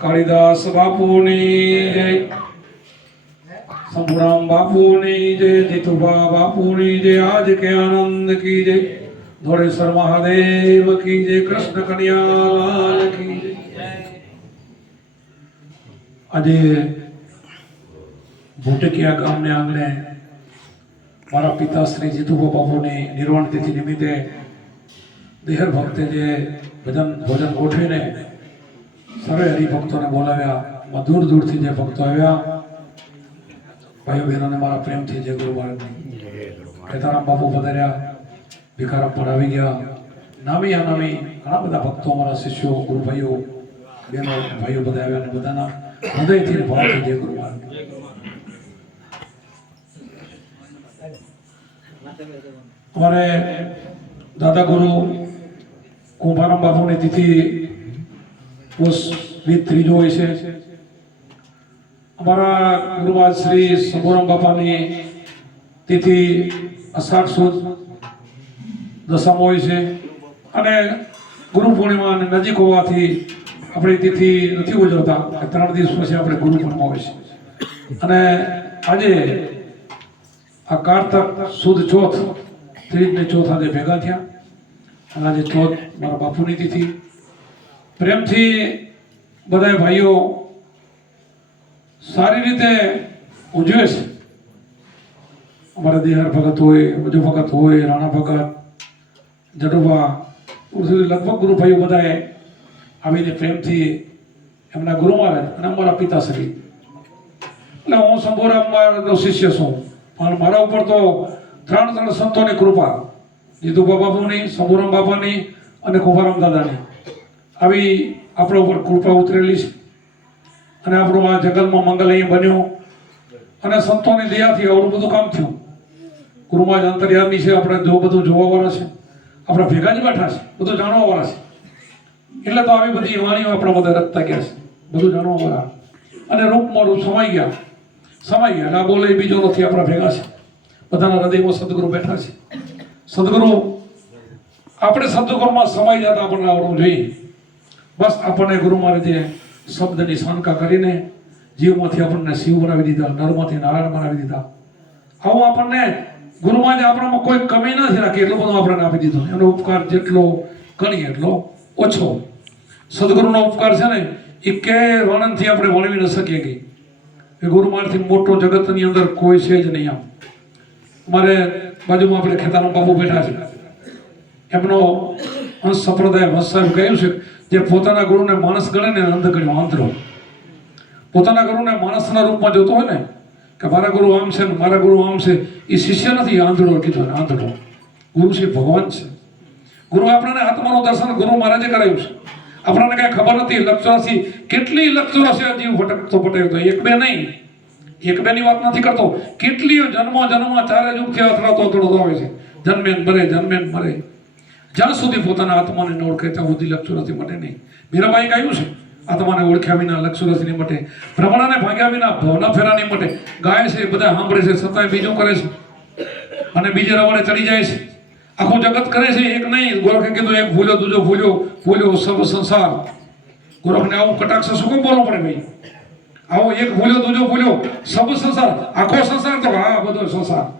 કાળીદાસ બાપુની જય. સંભુરામ બાપુની જય, જીતુભા બાપુની જય, આજ કે આનંદ કી જય. ધોળેશ્વર મહાદેવ કી જય, કૃષ્ણ કન્યાલાલ કી જય. આજે ભૂટકિયા ગામને આંગણે મારા પિતા શ્રી જીતુભા બાપુની નિર્વાણ તિથિ નિમિત્તે દેહર ભક્તે જે ભજન ભોજન ગોઠવીને સર્વે હરિભક્તોને બોલાવ્યા. દૂર દૂરથી જે ભક્તો આવ્યા, ભાઈઓ બહેનોને મારા પ્રેમથી જે ગુરુ કેતારામ બાપુ પધાર્યા, ભીખારામ પર આવી ગયા. નામી અનામી ઘણા બધા ભક્તો અમારા શિષ્યો, ગુરુ ભાઈઓ, બહેનો, ભાઈઓ બધા આવ્યા અને બધાના હૃદયથી ભાવથી જય ગુરુ અમારે દાદા ગુરુ કુંભારામ બાપુની તિથિ પોષ વીસ ત્રીજો હોય છે. અમારા ગુરુવાજ શ્રી સંભોરામ બાપાની તિથિ અષાઢ સુદ દશામાં હોય છે. અને ગુરુ પૂર્ણિમા નજીક હોવાથી આપણી તિથિ નથી ઉજવતા. ત્રણ દિવસ પછી આપણે ગુરુ પૂર્ણિમા હોય છે. અને આજે આ કારતક સુદ ચોથ ત્રીજ ને ચોથ આજે ભેગા થયા. અને આજે ચોથ મારા બાપુની તિથિ. પ્રેમથી બધા ભાઈઓ સારી રીતે ઉજવે છે. અમારા દિહાર ભગત હોય, મજુ ભગત હોય, રાણા ભગત સુધી લગભગ ગુરુ ભાઈઓ બધાએ આવીને પ્રેમથી એમના ગુરુ મહારાજ અને અમારા પિતાશ્રી એટલે હું શંભુરામ મહારાજનો શિષ્ય છું. પણ મારા ઉપર તો ત્રણ ત્રણ સંતોની કૃપા. જીતુભા બાપુની શંભુરામ બાપાની અને કુંભારામ દાદાની. આવી આપણા ઉપર કૃપા ઉતરેલી છે. અને આપણું આ જગતમાં મંગલ અહીં બન્યું. અને સંતોની દયાથી આવડું બધું કામ થયું. ગુરુમાં જ અંતર્યામી છે, આપણે જો બધું જોવાવાળા છે. આપણા ભેગા જ બેઠા છે, બધું જાણવાવાળા છે. એટલે તો આવી બધી વાણીઓ આપણા બધા રચતા ગયા છે. બધું જાણવાવાળા. અને રૂપમાં રૂપ સમાઈ ગયા. સમાઈ ગયા. આ બોલે બીજો નથી, આપણા ભેગા છે. બધાના હૃદયમાં સદગુરુ બેઠા છે. સદગુરુ, આપણે સદગુરુમાં સમાઈ જતા આપણને આવડવું જોઈએ. બસ આપણને ગુરુ મહારાજે શબ્દની શંકા કરીને જીવમાંથી આપણને શિવ બનાવી દીધા, નરમાંથી નારાયણ બનાવી દીધા. આવું આપણને ગુરુમાં જ આપણામાં કોઈ કમી નથી રાખી, એટલું બધું આપણને આપી દીધું. એનો ઉપકાર જેટલો કરીએ એટલો ઓછો. સદગુરુનો ઉપકાર છે ને, એ કે વર્ણનથી આપણે વર્ણવી ન શકીએ કે. એ ગુરુ મહારાજથી મોટો જગતની અંદર કોઈ છે જ નહીં આમ. અમારે બાજુમાં આપણે ખેતાનો બાબુ બેઠા છે. એમનો અંશ સંપ્રદાય વંશ સાહેબ કહ્યું છે જે પોતાના ગુરુને માણસ ગણે ને અંધ ગણ્યો આંધળો પોતાના ગુરુને માણસના રૂપમાં જોતો હોય ને, કે મારા ગુરુ આમ છે ને મારા ગુરુ આમ છે, એ શિષ્ય નથી આંધળો કીધો ને આંધળો. ગુરુ છે ભગવાન છે. ગુરુ આપણને આત્માનું દર્શન ગુરુ મહારાજે કરાવ્યું છે. આપણને કાંઈ ખબર નથી લક્ષરાશી કેટલી લક્ષરાશી જીવ ભટકતો ભટકતો એક બે નહીં. એક બે ની વાત નથી કરતો. કેટલી જન્મો જન્મ ચારે યુગથી અથડાતો અથડાતો આવે છે. જન્મે ને મરે, જન્મે મરે. જ્યાં સુધી પોતાના આત્માને ન ઓળખે, ત્યાં સુધી લક્ષુરથી મટે નહીં. મીરાબાઈ કહ્યું છે, આત્માને ઓળખ્યા વિના લક્ષુરથી મટે, ભ્રમણાને ભાગ્યા વિના, ભવના ફેરા નહીં મટે ગાય છે બધા સાંભળે છે, છતાંય બીજું કરે છે. અને બીજે રવાડે ચડી જાય છે. આખું જગત કરે છે, એક નહીં. ગોરખે કીધું, એક ભૂલ્યો, દૂજો ભૂલ્યો ભૂલ્યો સર્વ સંસાર. ગોરખને આવું કટાક્ષ શું કેમ બોલવું પડે ભાઈ? આવો એક ભૂલ્યો, દૂજો ભૂલ્યો સબ સંસાર. આખો સંસાર તો, હા, બધો સંસાર.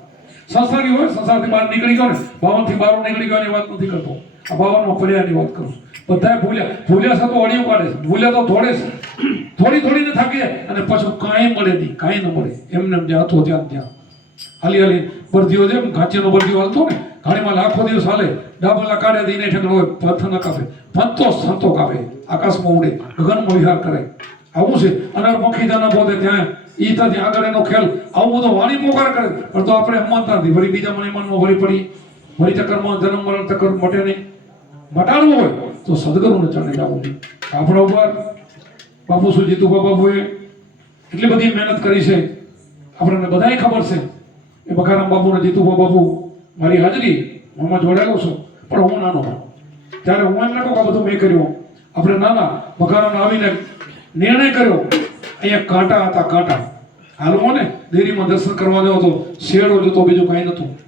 સંસારી હોય, સંસારથી બહાર નીકળી ગયો ને, બાવનથી બહાર નીકળી ગયોની વાત નથી કરતો. આ બાવનમાં પડ્યાની વાત કરું બધા ભૂલ્યા. ભૂલ્યા છે તો અડિયું પાડે છે. ભૂલ્યા તો થોડે છે. થોડી થોડીને થાકી જાય અને પછી કાંઈ મળે નહીં, કાંઈ ન મળે. એમને એમ જ્યાં હતો ત્યાં ત્યાં. હાલી હાલી બરદીઓ જેમ ઘાંચીનો બરદીઓ હાલતો ને ઘાણીમાં લાખો દિવસ હાલે. ડાબલા કાઢે દઈને ઠેકડો હોય પથ ન કાપે. પંતો સંતો કાપે. આકાશમાં ઉડે. ગગનમાં વિહાર કરે. આવું છે. અનરમુખી દાના પોતે ત્યાં ઈ તો ત્યાં આગળ એનો ખેલ આવું બધો વાણી પોકાર કરે. પણ તો આપણે હમતા નથી વળી બીજા મનમાં વળી પડી. વળી ચક્કરમાં જન્મ મરણ ચક્કર મટે નહીં. મટાડવું હોય તો સદગુરુને ચડી જવું જોઈએ આપણા ઉપર બાપુ શું સુજીતુભા બાપુએ? એટલી બધી મહેનત કરી છે. આપણને બધાએ ખબર છે. એ બકારામ બાપુને જીતુભા બાપુ, મારી હાજરી હું જોડાયેલો છું. પણ હું નાનો ત્યારે હું એમ કહું કે બધું મેં કર્યું. આપણે નાના બકારામ આવીને નિર્ણય કર્યો. અહીંયા કાંટા હતા કાંટા હાલમાં ને દેરીમાં દર્શન કરવા જવો તો શેડો જતો બીજું કાંઈ નહોતું.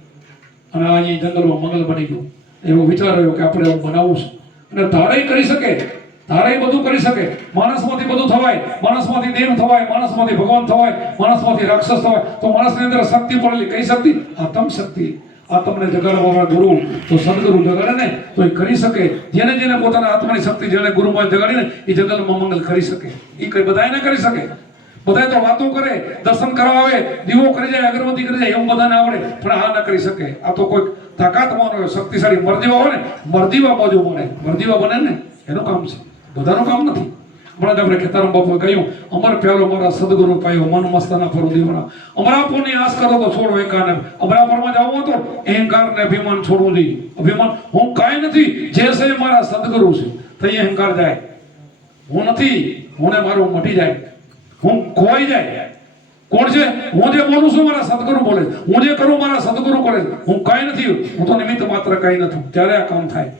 અને આ અહીંયા જંગલમાં મંગલ બની ગયું. એવો વિચાર આવ્યો કે આપણે એવું બનાવવું છે. અને ધારે કરી શકે. ધારે બધું કરી શકે. માણસમાંથી બધું થવાય. માણસમાંથી દેવ થવાય. માણસમાંથી ભગવાન થવાય. માણસમાંથી રાક્ષસ થવાય. તો માણસની અંદર શક્તિ પડેલી. કઈ શક્તિ? આતમ શક્તિ. આ તમને જગાડવાના ગુરુ. તો સદગુરુ જગાડે ને, તો એ કરી શકે. જેને જેને પોતાના આત્માની શક્તિ જેને ગુરુમાં જગાડીને, એ જગતમાં મંગલ કરી શકે. એ કઈ બધા ના કરી શકે? બધા તો વાતો કરે, દર્શન કરવા આવે, દીવો કરી જાય, અગરબત્તી કરી જાય, એમ બધાને આવડે. પણ આ ના કરી શકે. આ તો કોઈ તાકાતવાન હોય, શક્તિશાળી મરદીવા હોય ને, મરજીવા બાજુ બને મરદીવા બને ને, એનું કામ છે. બધાનું કામ નથી. આપણે ખેતારામ બાપુએ કહ્યું, અમર પ્યાલો, મારા સદગુરુ પાયો મન મસ્તાના ફરો દીવાના અમરાપુરની આસ કરો તો છોડો એકાને. અમરાપુરમાં જવું હોય તો અહંકાર ને અભિમાન છોડવું જોઈએ અભિમાન, હું કાંઈ નથી, જે છે મારા સદગુરુ છે. તઈ અહંકાર જાય. હું નથી હું ને મારું મટી જાય. હું ખોવાઈ જાય. કોણ છે? હું જે બોલું છું મારા સદગુરુ બોલે હું જે કરું મારા સદગુરુ કરે હું કાંઈ નથી, હું તો નિમિત્ત માત્ર કાંઈ નથી. ત્યારે આ કામ થાય.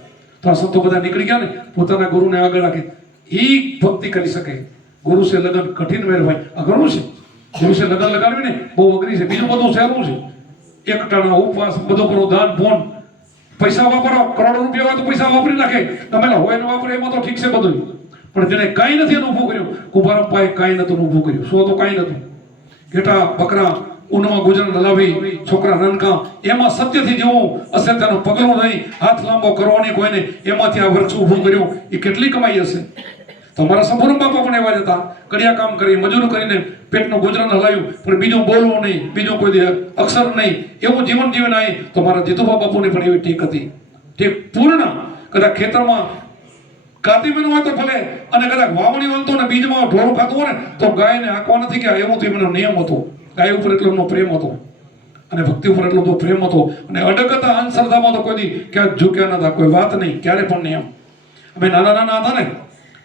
તો આ સંતો બધા નીકળી ગયા ને, પોતાના ગુરુને આગળ રાખે. ઈ ભક્તિ કરી શકે. ગુરુ છે લગન કઠિન વેર હોય, અઘરું છે. ગુરુ છે લગન લગાડવી ને બહુ અઘરી છે. બીજું બધું સહેલું છે. એક ટાણા ઉપવાસ, બધો કરો દાન ફોન પૈસા વાપરો, કરોડો રૂપિયા હોય તો પૈસા વાપરી નાખે. તમે હોય ને વાપરે, એમાં તો ઠીક છે બધું પણ જેને કાંઈ નથી એનું ઊભું કર્યું કુંભારપ્પાએ કાંઈ નતું ઊભું કર્યું. સો તો કાંઈ નતું ઘેટા, બકરા ઊનમાં ગુજરાન હલાવી છોકરા નાનકા, એમાં સત્યથી જેવું અસત્યનું પગલું નહીં, હાથ લાંબો કરવાની કોઈને એમાંથી આ વૃક્ષ ઊભું કર્યું, એ કેટલી કમાઈ હશે? તમારા સંપૂર્ણ બાપા પણ એવા જ હતા. કડિયા કામ કરી, મજૂર કરીને પેટનું ગુજરાન હલાવ્યું, પણ બીજું બોલવું નહીં, બીજું કોઈ અક્ષર નહીં, એવું જીવન જીવન આવી તો મારા જીતુભા બાપુની પણ એવી ટીક હતી. ટીક પૂર્ણ. કદાચ ખેતરમાં કાતી મહિનો હોય તો ભલે, અને કદાચ વાવણી હાલતો ને બીજમાં ઢોળ ખાતું હોય ને, તો ગાયને હાંકવા નથી કે એવું તો એમનો નિયમ હતો. ગાય ઉપર એટલો એમનો પ્રેમ હતો. અને ભક્તિ ઉપર એટલો બધો પ્રેમ હતો. અને અડગતા અંધશ્રદ્ધામાં તો કોઈ દી ક્યાં ઝૂક્યા નતા કોઈ વાત નહીં, ક્યારે પણ નહીં એમ. અમે નાના નાના હતા ને,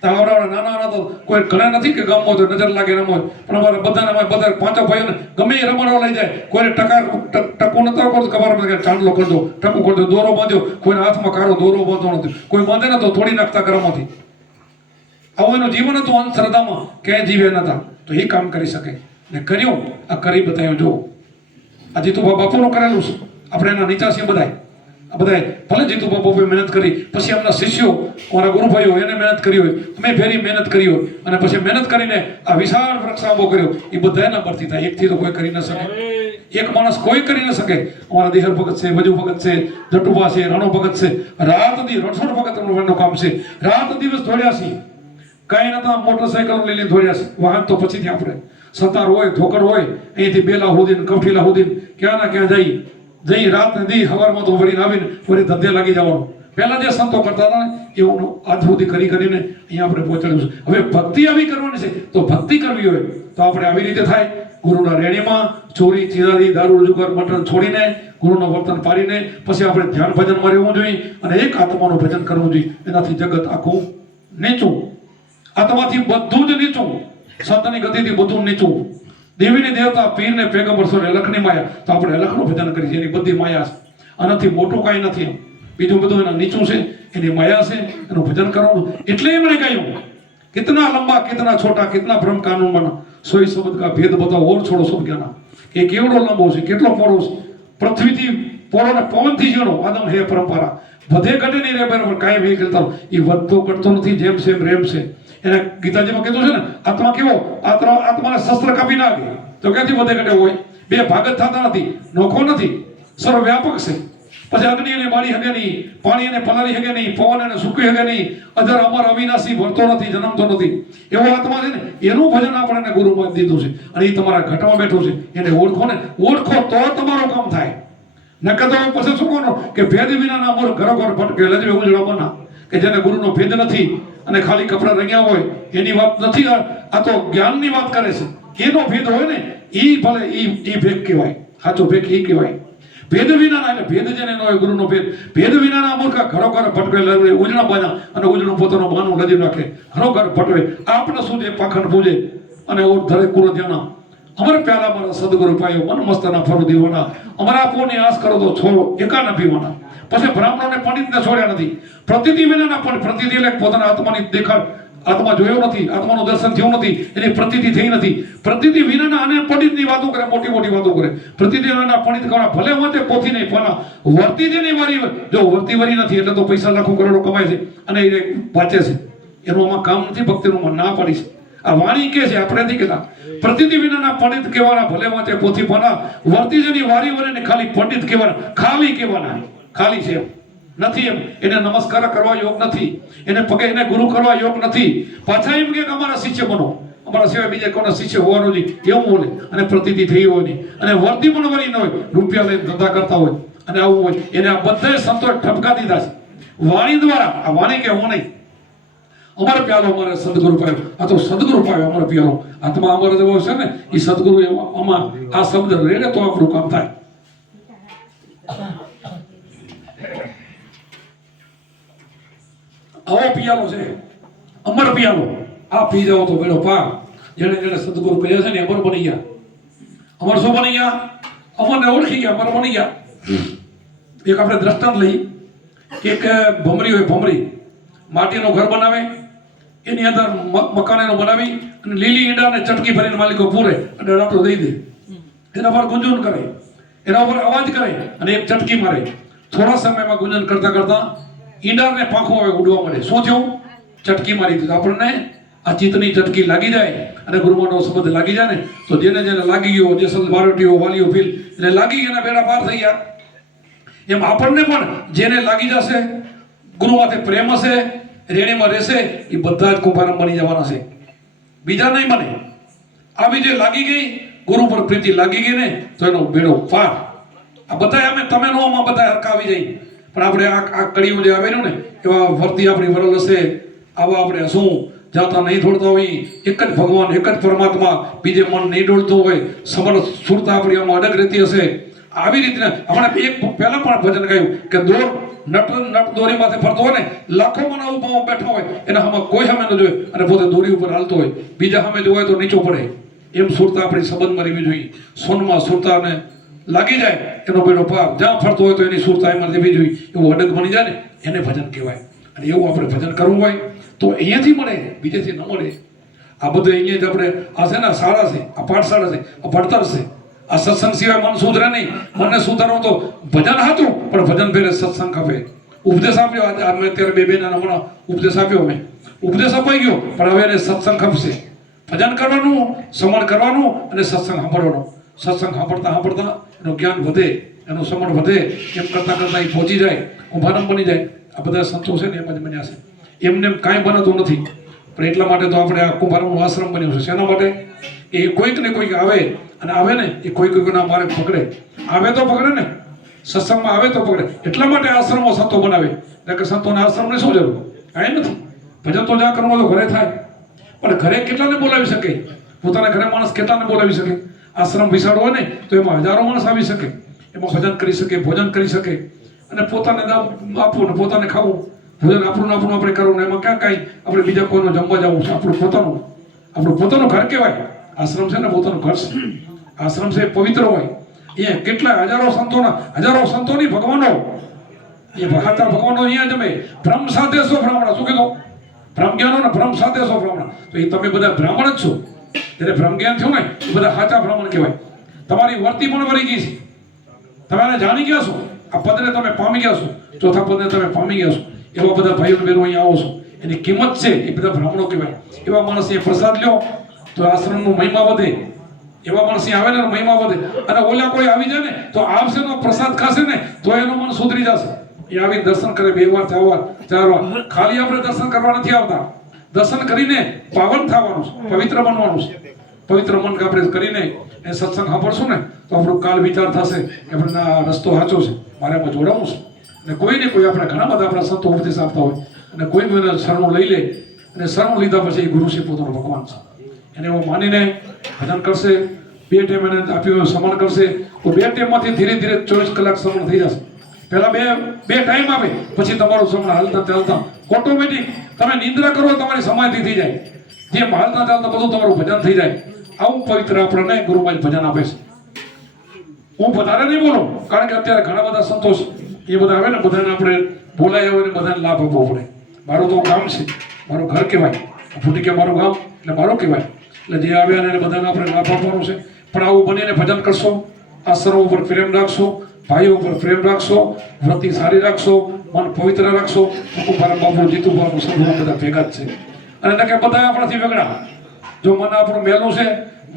ત્યાં આવડા નાના નાના તો કોઈ ઘણા નથી કે ગામમાં તો નજર લાગે રમો પણ અમારે બધાને, અમારે બધા પાંચો ભાઈઓને ગમે એ રમાડવા લઈ જાય. કોઈને ટકા, ટકો નતો કરતો ખબર પડે ચાંદલો કરજો ટકું કરજો, દોરો બાંધ્યો. કોઈને હાથમાં કાળો દોરો બાંધો નથી. કોઈ બાંધે ને તો તોડી નાખતા ઘરમાંથી. આવું એનું જીવન હતું અંધશ્રદ્ધામાં ક્યાંય જીવે નતા તો એ કામ કરી શકે. ને કર્યું. આ કરી બતાવ્યું જો. આ જીતુભા બાપુનું કરેલું છે. આપણે એના નીચા છીએ બધાય. આ બધાય ભલે જીતુભા બાપુએ મહેનત કરી પછી એમના શિષ્યો મારા ગુરુભાઈઓ એને મહેનત કરી હોય અમે ફેરી મહેનત કરી હોય અને પછી મહેનત કરીને આ વિશાળ વૃક્ષ આંબો કર્યો એ બધા એના પરથી થાય. એકથી તો કોઈ કરી ન શકે. એક માણસ કોઈ કરી ન શકે. અમારા દેહર ભગત છે વજુ ભગત છે જટુભા છે રણો ભગત છે રાત દી રણછોડ ભગત એમનું કામ છે. રાત દિવસ દોડ્યા છીએ. કઈ નતા મોટરસાયકલ લઈ લઈને દોડ્યા છે વાહન તો પછીથી આપણે. સતાર હોય, ઠોકર હોય, અહીંથી બેલા હોદીને કવઠીલા હોદીને ક્યાં ના ક્યાં જઈ જઈ રાત દી હવારમાં તો વળીને આવીને વળી ધંધે લાગી જવાનું. પહેલા જે સંતો કરતા હતા એવું આજ સુધી કરી કરીને અહીંયા આપણે પહોંચાડ્યું છે. હવે ભક્તિ આવી કરવાની છે, તો ભક્તિ કરવી હોય, તો આપણે આવી રીતે થાય. ગુરુના રેણીમાં ચોરી, ચિરારી, દારૂ, જુગાર, મટન છોડીને, ગુરુનું વર્તન પાડીને, પછી આપણે ધ્યાન ભજનમાં રહેવું જોઈએ અને એક આત્માનું ભજન કરવું જોઈએ. એનાથી જગત આખું નીચું. આત્માથી બધું જ નીચું. સંતની ગતિથી બધું નીચું. દેવીની દેવતા પીરને પેગંબર સોને લખની માયા. તો આપણે લખનું ભજન કરીએ એની બધી માયા છે. આનાથી મોટું કાંઈ નથી. બીજું બધું એના નીચું છે, એની માયા છે, એનું ભજન કરવાનું. એટલે એમણે કહ્યું કેટલા લંબા કેટલા છોટા કેટલા ભ્રમ કાનૂન બના સોઈ શબ્દ કા ભેદ બતાવો, ઓર છોડો શબ્દ જ્ઞાના કે કેવડો લાંબો છે, કેટલો પોળો છે. પૃથ્વીથી પોરો ને પવનથી જીણો આદમ હે પરંપરા. વધે ઘટે નહીં રે બરાબર, કાંઈ ભી કરતા એ વધતો ઘટતો નથી, જેમ એમ રેમ છે. એને ગીતાજીમાં કીધું છે ને, આત્મા કેવો? આત્મા, આત્માને શસ્ત્ર કાપી નાખે. તો ક્યાંથી વધે ઘટે હોય? બે ભાગત થતા નથી, નોખો નથી, સર્વવ્યાપક છે. પછી અગ્નિ એને બાળી શકે નહીં, પાણી એને પલાળી શકે નહીં, પવન એને સૂકવી શકે નહીં, અધર અમર અવિનાશી ભરતો નથી, જન્મતો નથી. એવો આત્મા છે ને, એનું ભજન આપણને ગુરુમાં દીધું છે. અને એ તમારા ઘટમાં બેઠું છે. એને ઓળખો ને, ઓળખો તો તમારું કામ થાય. નકર તો પછી શું કોનો? કે ભેદ વિનાના મૂળ ઘરો ઘર ભટકે, લજવે ઉજળો બના કે જેને ગુરુનો ભેદ નથી અને ખાલી કપડા રંગ્યા હોય, એની વાત નથી, આ તો જ્ઞાનની વાત કરે છે. એનો ભેદ હોય ને એ ભલે ઈ ઈ ભેદ કહેવાય. સાચો ભેદ એ કહેવાય. ભેદ વિનાના એટલે ભેદ જેને હોય ગુરુનો ભેદ. ભેદ વિનાના મૂર્ખા ઘરો ઘર ભટકે લજવે ઉજણા બાના અને ઉજણું પોતાનો માનું લજી નાખે ઘરો ઘર ભટવે શું છે પાખંડ પૂજે અને ઓર ધરે કુરો ધ્યાના અમારે પહેલા મારા સદગુરુ પાયો મન મસ્તના ફરુ દીવાના. અમારા પોની આસ કરો તો છોડો એકા ન પીવાના પછી બ્રાહ્મણોને પંડિતને છોડ્યા નથી. પ્રતિતિ વિનાના પણ પ્રતિતિ એટલે પોતાના આત્માની દેખાડ, આત્મા જોયો નથી, આત્માનું દર્શન થયું નથી, એની પ્રતિતિ થઈ નથી. પ્રતિતિ વિનાના અને પંડિતની વાતો કરે, મોટી મોટી વાતો કરે. પ્રતિતિ વિનાના પંડિત કરા ભલે વાંચે પોથી નહીં, પણ વર્તી જેની વારી, જો વર્તી વરી નથી, એટલે તો પૈસા લાખો કરોડો કમાય છે અને એ વાંચે છે. એનું આમાં કામ નથી, ભક્તિનું મન ના પાડી છે. આ વાણી કે છે, આપણે નથી કહેતા. પ્રતિનિધિ વિનાના પંડિત કહેવાના, ભલે વાંચે પોથી પાના વર્તી જેની વારી વરે ખાલી પંડિત કહેવાના, ખાલી કહેવાના. ખાલી છે નથી એમ. એને નમસ્કાર કરવા યોગ નથી. એને પગે એને ગુરુ કરવા યોગ નથી. પાછા એમ કે અમારા શિષ્ય બનો. અમારા સિવાય બીજા કોના શિષ્ય હોવાનું નહીં. એવું બોલે. અને પ્રતિતિ થઈ હોય નહીં. અને વર્તી પણ વળી ન હોય. રૂપિયા લઈને ધંધા કરતા હોય. અને આવું હોય. એને આ બધાય સંતોષ ઠપકા દીધા છે. વાણી દ્વારા. આ વાણી કે હું નહીં. અમારો પ્યાલો અમારે સદગુરુ પાયો. આ તો સદગુરુ પાયો અમારો પ્યાલો. આત્મા અમારો જેવો છે ને એ સદગુરુ એમાં આ શબ્દ રેડે તો આપણું કામ થાય. આવો પિયાલો છે. અમર પિયાલો આ પી જાઓ તો બેડો પાર જેને જેને સદગુરુ કહે છે ને અમર બની ગયા. અમર શું બની ગયા? અમરને ઓળખી ગયા, અમર બની ગયા. એક આપણે દ્રષ્ટાંત લઈ. એક ભમરી હોય ભમરી. માટીનું ઘર બનાવે. એની અંદર મકાન એનું બનાવી અને લીલી ઈંડાને ચટકી ભરીને માલિકો પૂરે અને રાપડો દઈ દે. એના પર ગુંજન કરે. એના ઉપર અવાજ કરે અને એક ચટકી મારે. થોડા સમયમાં ગુંજન કરતા કરતા ઈંડાને પાંખો હવે ઉડવા મળે શું થયું? ચટકી મારી દીધું. આપણને આ ચિત્તની ચટકી લાગી જાય અને ગુરુમાનો સંબંધ લાગી જાય ને, તો જેને જેને લાગી ગયો, જે સંત મારોટીઓ વાલીઓ ફીલ એને લાગી એના બેડા પાર થઈ ગયા. એમ આપણને પણ જેને લાગી જશે ગુરુ માથે પ્રેમ હશે, રેણીમાં રહેશે, એ બધા જ કુંભારમ બની જવાના છે. બીજા નહીં બને. આવી જે લાગી ગઈ, ગુરુ પર પ્રીતિ લાગી ગઈ ને, તો એનો બેડો પાર. આ બધા અમે તમે નો બધા હરકા આવી જાય પણ આપણે આ આ કડીઓ જે આવેલું ને, એવા વર્તી આપણી વરલ હશે. આવા આપણે શું જાતા નહીં દોડતા હોય. એક જ ભગવાન, એક જ પરમાત્મા બીજે મન નહીં ડોળતું હોય. સમર્થ સુરતા આપણી આમાં અડગ રહેતી હશે. આવી રીતના આપણે એક પહેલા પણ ભજન ગાયું કે દોર નટ નટ દોરી માથે ફરતો હોય ને લાખો મના ઊભા બેઠો હોય, એના હમણાં કોઈ સામે ન જોઈએ અને પોતે દોરી ઉપર હાલતો હોય. બીજા સામે જોવાય તો નીચો પડે. એમ સુરતા આપણી સંબંધમાં રહેવી જોઈએ. સોનમાં સુરતાને લાગી જાય, એનો પેલો પાપ. જ્યાં ફરતો હોય તો એની સુરતા એમાં દેવી જોઈએ. એવું અડગ બની જાય ને, એને ભજન કહેવાય. અને એવું આપણે ભજન કરવું હોય, તો અહીંયાથી મળે, બીજેથી ન મળે. આ બધું અહીંયા જ આપણે, આ છે ને શાળા છે, આ પાઠશાળા છે, આ ભણતર છે. આ સત્સંગ સિવાય મન સુધરે નહીં. મનને સુધારવું તો ભજન હતું, પણ ભજન ફેરે સત્સંગ ખપે ઉપદેશ આપ્યો આ અત્યારે બે બેના હમણાં ઉપદેશ આપ્યો મેં ઉપદેશ અપાઈ ગયો, પણ હવે એને સત્સંગ ખપશે ભજન કરવાનું, સમણ કરવાનું અને સત્સંગ સાંભળવાનો. સત્સંગ સાંભળતા સાંભળતા એનું જ્ઞાન વધે, એનું સમણ વધે, એમ કરતાં કરતાં એ પહોંચી જાય કુંભારમ બની જાય. આ બધા સંતો છે ને એમ જ બન્યા છે. એમને એમ કાંઈ બનાતું નથી. પણ એટલા માટે તો આપણે આ કુંભારમનું આશ્રમ બન્યું છે. શેના માટે? એ કોઈક ને કોઈક આવે અને આવે ને, એ કોઈ કોઈકના મારે પકડે. આવે તો પકડે ને. સત્સંગમાં આવે તો પકડે. એટલા માટે આશ્રમો સંતો બનાવે. કે સંતોના આશ્રમને શું જરૂર? કાંઈ નથી. ભજન તો જ્યાં કરવું તો ઘરે થાય. પણ ઘરે કેટલાને બોલાવી શકે? પોતાના ઘરે માણસ કેટલાને બોલાવી શકે? આશ્રમ વિશાળ ને, તો એમાં હજારો માણસ આવી શકે. એમાં ભજન કરી શકે, ભોજન કરી શકે. અને પોતાને આપવું ને પોતાને ખાવું. ભોજન આપણું આપણું આપણે કરવું એમાં ક્યાં કાંઈ? આપણે બીજા કોઈનો જમવા જવું છે, આપણું પોતાનું. આપણું પોતાનું ઘર કહેવાય. આશ્રમ છે ને, પોતાનું ઘર છે. આશ્રમ છે પવિત્ર હોય. અહીંયા કેટલા હજારો સંતોના, હજારો સંતોની ભગવાનો. એ ભગાતા ભગવાનો અહીંયા જમે. ભ્રમ સાથે સો બ્રાહ્મણ શું કીધું? ભ્રમ જ્ઞાનો ને ભ્રમ સાથે સો બ્રાહ્મણ તો એ તમે બધા બ્રાહ્મણ જ છો. જ્યારે બ્રહ્મ જ્ઞાન થયું ને, એ બધા સાચા ભ્રમણ કહેવાય. તમારી વર્તી પણ વળી ગઈ છે. તમે આને જાણી ગયા છો? આ પદને તમે પામી ગયા છો. ચોથા પદને તમે પામી ગયા છો. એવા બધા ભાઈઓ બહેનો અહીંયા આવો છો. એની કિંમત છે, એ બધા બ્રાહ્મણો કહેવાય. એવા માણસ પ્રસાદ લ્યો, તો આશ્રમનું મહિમા વધે. એવા માણસ આવે ને મહિમા વધે. અને ઓલા કોઈ આવી જાય ને, તો આવશે નો, પ્રસાદ ખાશે ને, તો એનું મન સુધરી જશે. એ આવી દર્શન કરે, બે વાર, ચાર વાર ચાર વાર. ખાલી આપણે દર્શન કરવા નથી આવતા. દર્શન કરીને પાવન થવાનું છે, પવિત્ર બનવાનું છે. પવિત્ર મન આપણે કરીને એ સત્સંગ સાંભળશું ને, તો આપણો કાલ વિચાર થશે કે આપણે રસ્તો સાચો છે. મારે એમાં જોડાવું છે. અને કોઈ ને કોઈ આપણે ઘણા બધા આપણા સંતો ઉપદેશ આપતા હોય, અને કોઈ મને શરણું લઈ લે, અને શરણું લીધા પછી એ ગુરુ છે, પોતાનો ભગવાન છે. એને એવું માનીને ભજન કરશે, બે ટાઈમ એને આપ્યું સમણ કરશે, તો બે ટાઈમમાંથી ધીરે ધીરે ચોવીસ કલાક સમણ થઈ જશે. પહેલા બે બે ટાઈમ આપે પછી તમારું સમણ હાલતા ચાલતા ઓટોમેટિક તમે નિંદ્રા કરો, તમારી સમાધિ થઈ જાય. જે હાલતા ચાલતા બધું તમારું ભજન થઈ જાય. આવું પવિત્ર આપણને ગુરુમાં ભજન આપે છે. હું વધારે નહીં બોલું, કારણ કે અત્યારે ઘણા બધા સંતોષ એ બધા આવે ને, બધાને આપણે બોલાય આવે ને, બધાને લાભ આપવો પડે. મારું તો ગામ છે. મારું ઘર કહેવાય. ફૂટી કે મારું ગામ, એટલે મારું કહેવાય. એટલે જે આવ્યા એને બધાને આપણે લાભ આપવાનું છે. પણ આવું બનીને ભજન કરશો, આશ્રમ ઉપર પ્રેમ રાખશો ભાઈઓ ઉપર પ્રેમ રાખશો વૃત્તિ સારી રાખશો, મન પવિત્ર રાખશો કુંભારામ બાપુ જીતુ બાપુ સભ્યો બધા ભેગા જ છે. અને એને કે બધા આપણાથી વેગળા. જો મન આપણું મેલું છે,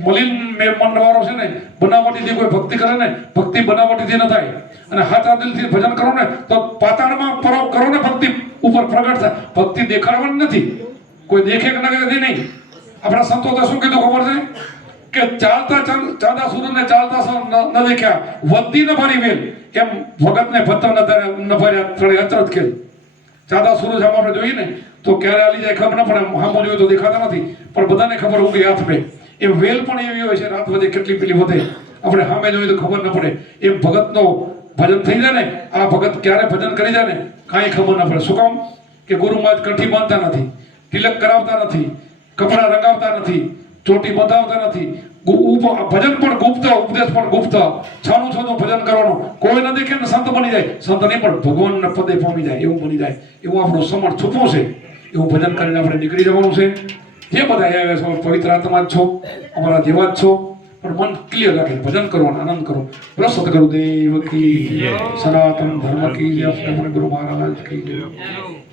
મલિન મે- મન વાળો છે ને, બનાવટીથી કોઈ ભક્તિ કરે ને, ભક્તિ બનાવટીથી ન થાય. અને હાથા દિલથી ભજન કરો ને, તો પાતાળમાં પરોપ કરો ને ભક્તિ ઉપર પ્રગટ થાય. ભક્તિ દેખાડવાની નથી. કોઈ દેખે કે નથી નહીં. આપણા સંતો શું કીધું ખબર છે? કે ચાલતા ચાલતા ચાંદા સૂરજને ચાલતા ન દેખ્યા. વધતી ન ભરી વેલ એમ ભગતને ભત્તર ન ભર્યા ત્રણે અચરત ખેલ ચાંદા સૂરજ આમ આપણે જોઈએ ને, તો ક્યારે આલી જાય ખબર ન પડે સામું જોઈએ તો દેખાતા નથી. પણ બધાને ખબર કે હાથ પે. એમ વેલ પણ એવી હોય છે, રાત વધે કેટલી પેલી વધે. આપણે સામે જોઈએ તો ખબર ન પડે. એમ ભગતનો ભજન થઈ જાય ને, આ ભગત ક્યારે ભજન કરી જાય ને, કાંઈ ખબર ન પડે. શું કામ? કે ગુરુ મહારાજ કંઠી બાંધતા નથી, તિલક કરાવતા નથી, કપડા રંગાવતા નથી. ચોટી બતાવતા નથી. ભજન પણ ગુપ્ત, ઉપદેશ પણ ગુપ્ત. છાનું છાનું ભજન કરવાનું. કોઈ નથી કે સંત બની જાય. સંત નહીં, પણ ભગવાનના પદે પામી જાય, એવું બની જાય. એવું આપણું સમર્થ છૂપું છે. એવું ભજન કરીને આપણે નીકળી જવાનું છે. જે બધા આવ્યા છો, પવિત્ર આત્મા જ છો, અમારા જેવા જ છો. પણ મન ક્લિયર રાખે, ભજન કરો આનંદ કરો. બોલો, સદગુરુદેવ કી સનાતન ધર્મ કી જય. ગુરુ મહારાજ કી જય.